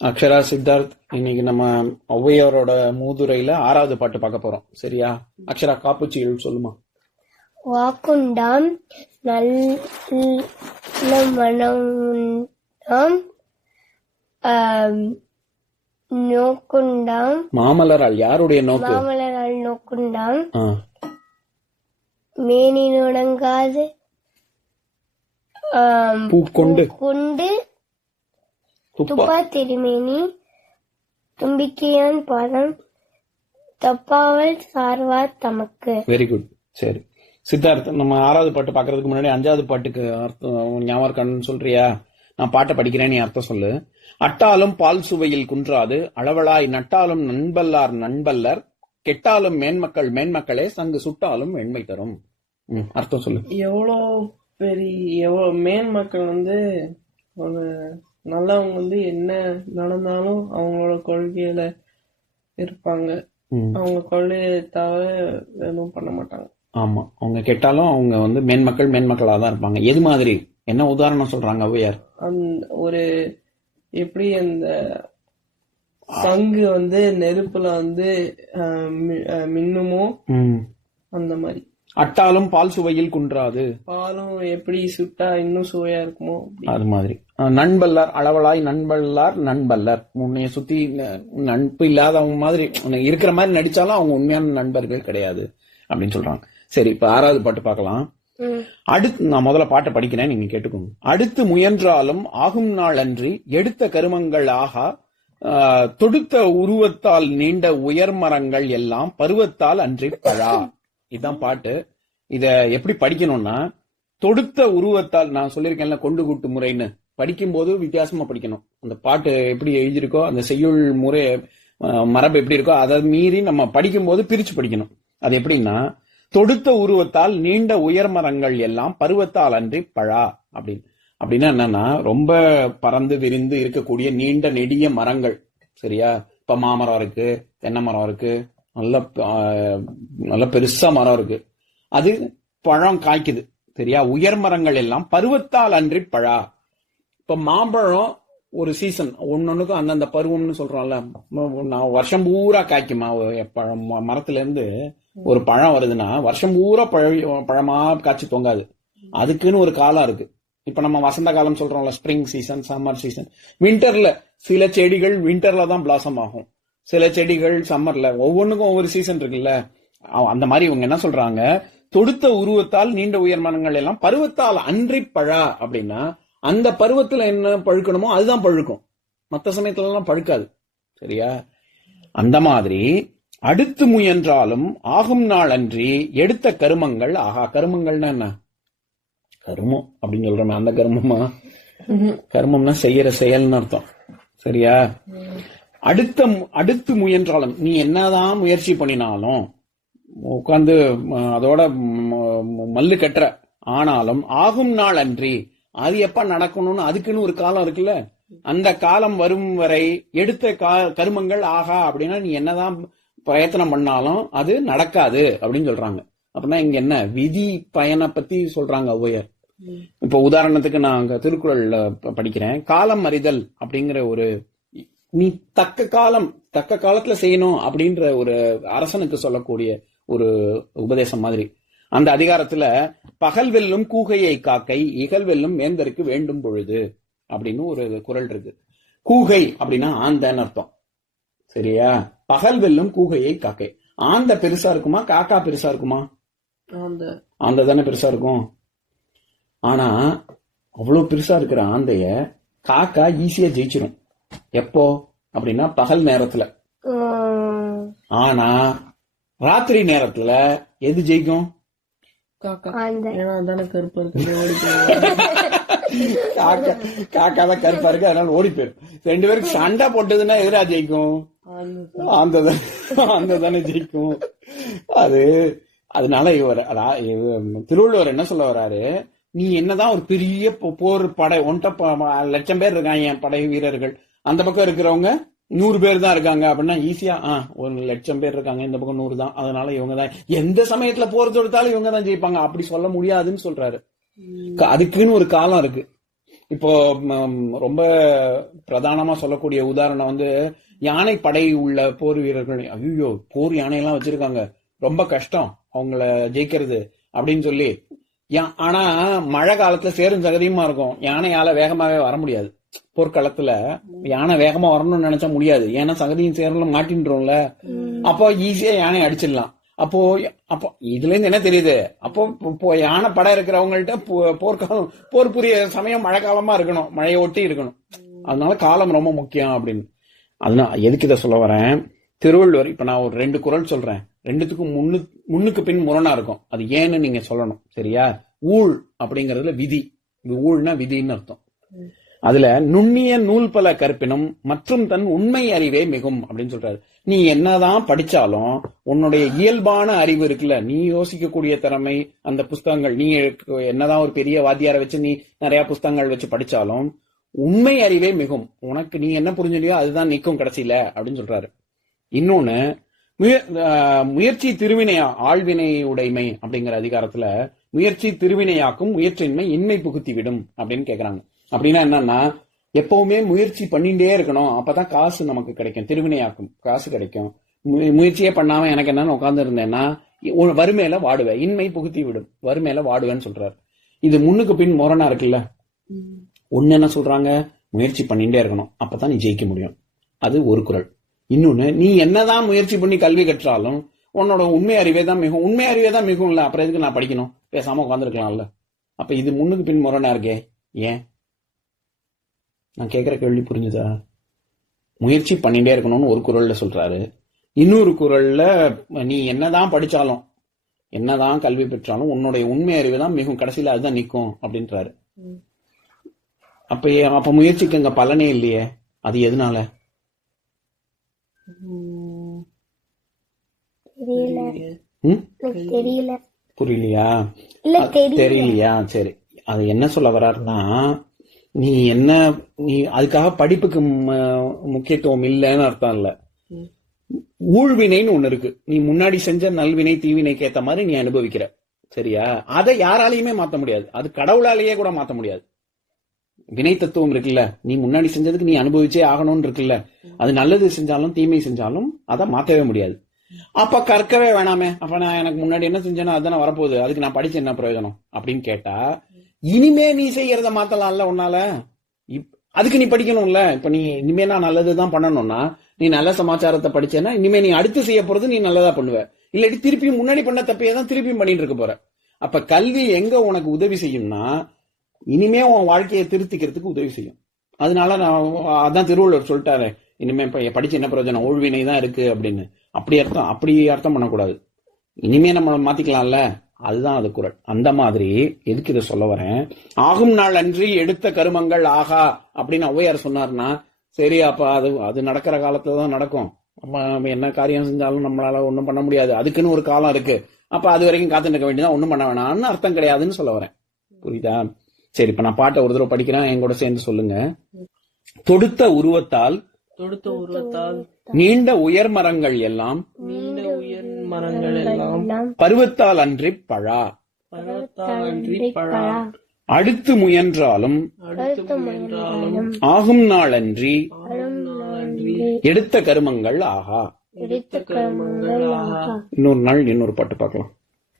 அக்ஷரா, சித்தார்த், இன்னைக்கு நம்ம ஔவையாரோட மூதுரையில 6வது பாட்டு பார்க்க போறோம். சரியா? அக்ஷரா, காப்புச்சிகள் சொல்லுமா. வாக்குண்டாம் நல்ல மனமுண்டாம் நோக்குண்டாம் மாமலரால் யாருடைய நோக்கு? மாமலரால் நோக்குண்டாம் ஆ, மேனி நுடங்காது பூக்கொண்டு கொண்டு துப்பா. துப்பா திருமேனி தும்பிக்கையான் பாதம் தப்பாவல் சார்வார் தமக்கு. Very good. சரி சித்தார்த், நம்ம 6வது பாட்டு பாக்குறதுக்கு முன்னாடி 5வது பாட்டுக்கு அர்த்தம் ஞாபகம் இருக்கான்னு சொல்றியா? நான் பாட்டை படிக்கிறேன், நீ அர்த்தம் சொல்லு. அட்டாலும் பால் சுவையில் குன்றாது அளவலாய் நட்டாலும் நண்பல்லார் நண்பல்லர் கெட்டாலும் மேன்மக்கள் மேன்மக்களே சங்கு சுட்டாலும் வெண்மை தரும். அர்த்தம் சொல்லு. எவ்வளவு மேன்மக்கள் ஒரு நல்லவங்க என்ன நடந்தாலும் அவங்களோட கொள்கையில இருப்பாங்க. அவங்க கொள்கையை தவிர எதுவும் பண்ண மாட்டாங்க. ஆமா, அவங்க கெட்டாலும் அவங்க மேன்மக்கள் மேன்மக்களா தான் இருப்பாங்க. எது மாதிரி? என்ன உதாரணம் சொல்றாங்க ஔவையார்? ஒரு எப்படி அந்த சங்கு நெருப்புல மின்னுமோ அந்த மாதிரி. அட்டாலும் பால் சுவையில் குன்றாது, பாலும் எப்படி சுட்டா இன்னும் சுவையா இருக்குமோ அது மாதிரி. நண்பல்லார் அளவலாய் நண்பல்லார் நண்பல்லர், உன்னைய சுத்தி நட்பு இல்லாதவங்க மாதிரி இருக்கிற மாதிரி நடிச்சாலும் அவங்க உண்மையான நண்பர்கள் கிடையாது அப்படின்னு சொல்றாங்க. சரி, இப்ப 6வது பாட்டு பார்க்கலாம். அடுத்து நான் முதல்ல பாட்டை படிக்கிறேன், நீங்க கேட்டுக்கோங்க. அடுத்து முயன்றாலும் ஆகும் நாள் அன்றி எடுத்த கருமங்கள் ஆகா தொடுத்த உருவத்தால் நீண்ட உயர் மரங்கள் எல்லாம் பருவத்தால் அன்றி பழா. இதுதான் பாட்டு. இத எப்படி படிக்கணும்னா, தொடுத்த உருவத்தால், நான் சொல்லியிருக்கேன்ல கொண்டு கூட்டு முறைன்னு, படிக்கும் போது வித்தியாசமா படிக்கணும். அந்த பாட்டு எப்படி எழுதியிருக்கோ, அந்த செய்யுள் முறை மரபு எப்படி இருக்கோ அதை மீறி நம்ம படிக்கும் போது பிரிச்சு படிக்கணும். அது எப்படின்னா, தொடுத்த உருவத்தால் நீண்ட உயர் மரங்கள் எல்லாம் பருவத்தால் அன்றி பழா அப்படின்னா என்னன்னா, ரொம்ப பறந்து விரிந்து இருக்கக்கூடிய நீண்ட நெடிய மரங்கள். சரியா? இப்ப மாமரம் இருக்கு, தென்னை மரம் இருக்கு, நல்ல பெருசா மரம் இருக்கு, அது பழம் காய்க்குது. சரியா? உயர் மரங்கள் எல்லாம் பருவத்தால் அன்றி பழா. இப்ப மாம்பழம் ஒரு சீசன், ஒன்னொன்னுக்கும் அந்தந்த பருவம்னு சொல்றோம்ல. நான் வருஷம் பூரா காய்க்குமா பழம்? மரத்துல இருந்து ஒரு பழம் வருதுன்னா வருஷம் பூரா பழமா காய்ச்சி தொங்காது. அதுக்குன்னு ஒரு காலம் இருக்கு. இப்ப நம்ம வசந்த காலம் சொல்றோம்ல, ஸ்பிரிங் சீசன், சம்மர் சீசன். வின்டர்ல சில செடிகள் வின்டர்ல தான் பிளாசம் ஆகும், சில செடிகள் சம்மர்ல. ஒவ்வொன்றுக்கும் ஒவ்வொரு சீசன் இருக்குல்ல. அந்த மாதிரி இவங்க என்ன சொல்றாங்க, தொடுத்த உருவத்தால் நீண்ட உயர்மனங்கள் எல்லாம் பருவத்தால் அன்றி பழா அப்படின்னா, அந்த பருவத்துல என்ன பழுக்கணுமோ அதுதான் பழுக்கும், மற்ற சமயத்துல எல்லாம் பழுக்காது. சரியா? அந்த மாதிரி அடுத்து முயன்றாலும் ஆகும் நாள் அன்றி எடுத்த கருமங்கள் ஆகா. கருமங்கள்னா என்ன? கருமம் அப்படின்னு சொல்றோம், அந்த கருமமா? கருமம்னா செய்யற செயல்னு அர்த்தம். சரியா? அடுத்து முயன்றாலும், நீ என்னதான் முயற்சி பண்ணினாலும் உட்கார்ந்து அதோட மல்லு கட்டுற, ஆனாலும் ஆகும் நாள் அன்றி, அது எப்ப நடக்கணும்னு அதுக்குன்னு ஒரு காலம் இருக்குல்ல. அந்த காலம் வரும் வரை எடுத்த கருமங்கள் ஆகா அப்படின்னா, நீ என்னதான் பிரயத்தனம் பண்ணாலும் அது நடக்காது அப்படின்னு சொல்றாங்க. அப்படின்னா இங்க என்ன விதி பயனை பத்தி சொல்றாங்க ஔவையார். இப்ப உதாரணத்துக்கு நான் திருக்குறள்ல படிக்கிறேன். காலம் அறிதல் அப்படிங்கிற ஒரு, நீ தக்க காலத்துல செய்யணும் அப்படின்ற ஒரு அரசனுக்கு சொல்லக்கூடிய ஒரு உபதேசம் மாதிரி. அந்த அதிகாரத்துல பகல் வெல்லும் கூகையை காக்கை இகல் வெல்லும் வேந்தருக்கு வேண்டும் பொழுது அப்படின்னு ஒரு குறள் இருக்கு. கூகை அப்படின்னா ஆந்தன்னு அர்த்தம். சரியா? பகல் வெல்லும் கூகையை காக்கை. ஆந்த பெருசா இருக்குமா, காக்கா பெருசா இருக்குமா? ஆந்த தானே பெருசா இருக்கும். ஆனா அவ்வளவு பெருசா இருக்கிற ஆந்தைய காக்கா ஈஸியா ஜெயிச்சிடும். எப்போ அப்படின்னா பகல் நேரத்துல. ஆனா ராத்திரி நேரத்துல எது ஜெயிக்கும்? காக்கா தான் கருப்பா இருக்கு, அதனால ஓடி போயிடும். 2 பேருக்கு சண்டை போட்டதுன்னா எதிரா ஜெயிக்கும்? அந்த தானே ஜெயிக்கும். அதனால திருவள்ளுவர் என்ன சொல்ல வர்றாரு, நீ என்னதான் ஒரு பெரிய போர் படை, 1 லட்சம் பேர் இருக்காங்க படை வீரர்கள், அந்த பக்கம் இருக்கிறவங்க 100 பேர் தான் இருக்காங்க அப்படின்னா ஈஸியா 1 லட்சம் பேர் இருக்காங்க, இந்த பக்கம் 100 தான், அதனால இவங்க தான் எந்த சமயத்துல போர் தொடுத்தாலும் இவங்க தான் ஜெயிப்பாங்க அப்படி சொல்ல முடியாதுன்னு சொல்றாரு. அதுக்குன்னு ஒரு காலம் இருக்கு. இப்போ ரொம்ப பிரதானமா சொல்லக்கூடிய உதாரணம் வந்து யானை படை உள்ள போர் வீரர்கள், ஐயோ போர் யானையெல்லாம் வச்சிருக்காங்க, ரொம்ப கஷ்டம் அவங்கள ஜெயிக்கிறது அப்படின்னு சொல்லி. ஆனா மழை காலத்துல சேரும் சகதியுமா இருக்கும், யானையால வேகமாவே வர முடியாது. போர்க்களத்துல யானை வேகமா வரணும்னு நினைச்சா முடியாது, ஏன்னா சகதியும் சேரலாம் மாட்டின்றோம்ல. அப்போ ஈஸியா யானை அடிச்சிடலாம். அப்போ இதுல இருந்து என்ன தெரியுது, அப்போ யானை படம் இருக்கிறவங்கள்ட்ட போர் புரிய சமயம் மழை காலமா இருக்கணும், மழையை ஒட்டி இருக்கணும். அதனால காலம் ரொம்ப முக்கியம் அப்படின்னு. அதனால எதுக்கு இதை சொல்ல வரேன், திருவள்ளுவர் இப்ப நான் ஒரு 2 குறள் சொல்றேன், 2த்துக்கும் முன்னுக்கு பின் முரணா இருக்கும். அது ஏன்னு நீங்க சொல்லணும், சரியா? ஊழ் அப்படிங்கறதுல விதி, இது ஊழ்னா விதின்னு அர்த்தம். அதுல நுண்ணிய நூல் பல கற்பினும் மற்றும் தன் உண்மை அறிவே மிகும் அப்படின்னு சொல்றாரு. நீ என்னதான் படிச்சாலும் உன்னுடைய இயல்பான அறிவு இருக்குல்ல, நீ யோசிக்கக்கூடிய திறமை, அந்த புஸ்தகங்கள், நீ என்னதான் ஒரு பெரிய வாத்தியாரை வச்சு நீ நிறைய புஸ்தகங்கள் வச்சு படிச்சாலும் உண்மை அறிவே மிகும். உனக்கு நீ என்ன புரிஞ்சுலையோ அதுதான் நிற்கும் கடைசியில அப்படின்னு சொல்றாரு. இன்னொன்னு, முயற்சி திருவினையா ஆழ்வினை உடைமை அப்படிங்கிற அதிகாரத்துல முயற்சி திருவினையாக்கும், முயற்சியின்மை இன்மை புகுத்தி விடும் அப்படின்னு கேக்குறாங்க. அப்படின்னா என்னன்னா, எப்பவுமே முயற்சி பண்ணிட்டே இருக்கணும், அப்பதான் காசு நமக்கு கிடைக்கும், திருவினையாக்கும், காசு கிடைக்கும். முயற்சியே பண்ணாம எனக்கு என்னன்னு உட்கார்ந்து இருந்தேன்னா வறுமையில வாடுவேன், இன்மை புகுத்தி விடும், வறுமையில வாடுவேன்னு சொல்றாரு. இது முன்னுக்கு பின் முரணா இருக்குல்ல. ஒன்னு என்ன சொல்றாங்க, முயற்சி பண்ணிட்டே இருக்கணும், அப்பதான் நீ ஜெயிக்க முடியும், அது ஒரு குறள். இன்னொன்னு, நீ என்னதான் முயற்சி பண்ணி கல்வி கற்றாலும் உன்னோட உண்மை அறிவே தான் மிகும். உண்மை அறிவே தான் மிகும் இல்ல, அப்புறம் எதுக்கு நான் படிக்கணும், பேசாம உட்காந்துருக்கலாம்ல. அப்ப இது முன்னுக்கு பின் முரணா இருக்கே, ஏன்? நான் கேக்குற கேள்வி புரிஞ்சுதா? முயற்சி பண்ணிட்டே இருக்கணும்னு ஒரு குறள்ல சொல்றாரு, இன்னொரு குறள்ல நீ என்னதான் படிச்சாலும் என்னதான் கல்வி பெற்றாலும் உன்னுடைய உண்மை அறிவு தான் மிகும், கடைசியில அதுதான் நிக்கும் அப்படின்றாரு. அப்ப முயற்சிக்கு அங்க பலனே இல்லையே, அது எதனால? புரியலையா? தெரியலையா? சரி, அது என்ன சொல்ல வர்றாருன்னா, நீ அதுக்காக படிப்புக்கு முக்கியத்துவம் இல்லைன்னு அர்த்தம் இல்ல. ஊழ்வினைன்னு ஒண்ணு இருக்கு, நீ முன்னாடி செஞ்ச நல்வினை தீவினைக்கு ஏத்த மாதிரி நீ அனுபவிக்கிற, சரியா? அதை யாராலையுமே மாத்த முடியாது, அது கடவுளாலேயே கூட மாத்த முடியாது. வினை தத்துவம் இருக்குல்ல, நீ முன்னாடி செஞ்சதுக்கு நீ அனுபவிச்சே ஆகணும்னு இருக்குல்ல, அது நல்லது செஞ்சாலும் தீமை செஞ்சாலும் அதை மாத்தவே முடியாது. அப்ப கற்கவே வேணாமே, அப்ப நான் எனக்கு முன்னாடி என்ன செஞ்சேனோ அதுதானே வரப்போகுது, அதுக்கு நான் படிச்சு என்ன பிரயோஜனம் அப்படின்னு கேட்டா, இனிமே நீ செய்யறத மாத்தலாம்ல உன்னால, அதுக்கு நீ படிக்கணும்ல. இப்ப நீ இனிமே நான் நல்லதுதான் பண்ணணும்னா நீ நல்ல சமாச்சாரத்தை படிச்சேன்னா இனிமே நீ அடுத்து செய்ய போறது நீ நல்லதா பண்ணுவ, இல்லாட்டி திருப்பியும் முன்னாடி பண்ண தப்பையே தான் திருப்பியும் பண்ணிட்டு இருக்க போற. அப்ப கல்வி எங்க உனக்கு உதவி செய்யும்னா, இனிமே உன் வாழ்க்கையை திருத்திக்கிறதுக்கு உதவி செய்யும். அதனால நான் அதான் திருவள்ளுவர் சொல்லிட்டாரு, இனிமே படிச்சு என்ன பிரயோஜனம், ஊழ்வினை தான் இருக்கு அப்படின்னு. அப்படி அர்த்தம் பண்ணக்கூடாது, இனிமே நம்ம மாத்திக்கலாம்ல, அதுதான் அது குறள். அந்த மாதிரி எதுக்கு இதை சொல்ல வரேன், ஆகும் நாள் அன்றி எடுத்த கருமங்கள் ஆகா அப்படின்னு ஔவையார் சொன்னார்னா, சரி அப்ப அது நடக்கிற காலத்துலதான் நடக்கும், நம்ம என்ன காரியம் செஞ்சாலும் நம்மளால ஒண்ணும் பண்ண முடியாது, அதுக்குன்னு ஒரு காலம் இருக்கு, அப்ப அது வரைக்கும் காத்துட்டு இருக்க வேண்டியதான், ஒண்ணும் பண்ண வேணாம்னு அர்த்தம் கிடையாதுன்னு சொல்ல வரேன். புரியுதா? சரி, இப்ப நான் பாட்டை ஒரு தடவை படிக்கிறேன், என் கூட சேர்ந்து சொல்லுங்க. தொடுத்த உருவத்தால் நீண்ட உயர் மரங்கள் எல்லாம் பருவத்தால் அன்றி பழா, அடுத்து முயன்றாலும் ஆகும் நாள் அன்றி எடுத்த கருமங்கள் ஆகா. இன்னொரு நாள் இன்னொரு பாட்டு பார்க்கலாம்.